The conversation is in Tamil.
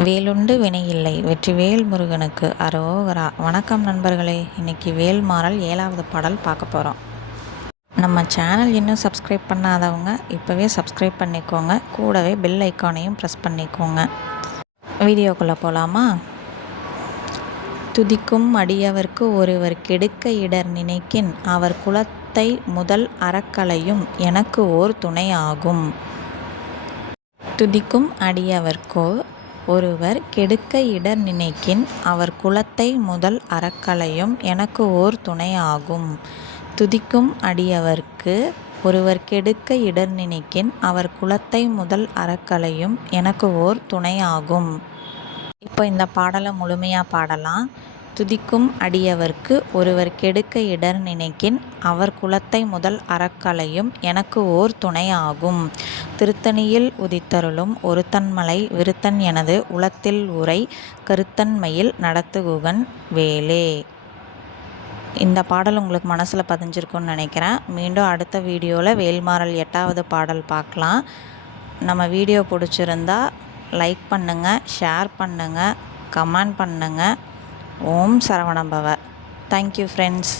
வேலுண்டு வினையில்லை வெற்றிவேல் முருகனுக்கு அரோகரா. வணக்கம் நண்பர்களே, இன்றைக்கி வேல்மாறல் 7வது பாடல் பார்க்க போகிறோம். நம்ம சேனல் இன்னும் சப்ஸ்கிரைப் பண்ணாதவங்க இப்போவே சப்ஸ்கிரைப் பண்ணிக்கோங்க. கூடவே பெல் ஐக்கானையும் ப்ரெஸ் பண்ணிக்கோங்க. வீடியோக்குள்ளே போகலாமா? துதிக்கும் அடியவர்க்கு ஒருவர் கெடுக்க இடர் நினைக்கின் அவர் குலத்தை முதல் அறக்களையும் எனக்கு ஓர் துணையாகும். துதிக்கும் அடியவர்க்கோ ஒருவர் கெடுக்க இடர் நினைக்கின் அவர் குலத்தை முதல் அறக்களையும் எனக்கு ஓர் துணையாகும். துதிக்கும் அடியவர்க்கு ஒருவர் கெடுக்க இடர் நினைக்கின் அவர் குலத்தை முதல் அறக்களையும் எனக்கு ஓர் துணையாகும். இப்போ இந்த பாடலை முழுமையாக பாடலாம். துதிக்கும் அடியவர்க்கு ஒருவர் கெடுக்க இடர் நினைக்கின் அவர் குலத்தை முதல் அறக்களையும் எனக்கு ஓர் துணையாகும். திருத்தணியில் உதித்தருளும் ஒருத்தன்மலை விருத்தன் எனது உளத்தில் உரை கருத்தன்மையில் நடத்துகுகன் வேலே. இந்த பாடல் உங்களுக்கு மனசில் பதிஞ்சிருக்குன்னு நினைக்கிறேன். மீண்டும் அடுத்த வீடியோவில் வேல்மாறல் 8வது பாடல் பார்க்கலாம். நம்ம வீடியோ பிடிச்சிருந்தா லைக் பண்ணுங்கள், ஷேர் பண்ணுங்கள், கமெண்ட் பண்ணுங்கள். ஓம் சரவணபவ. Thank you friends.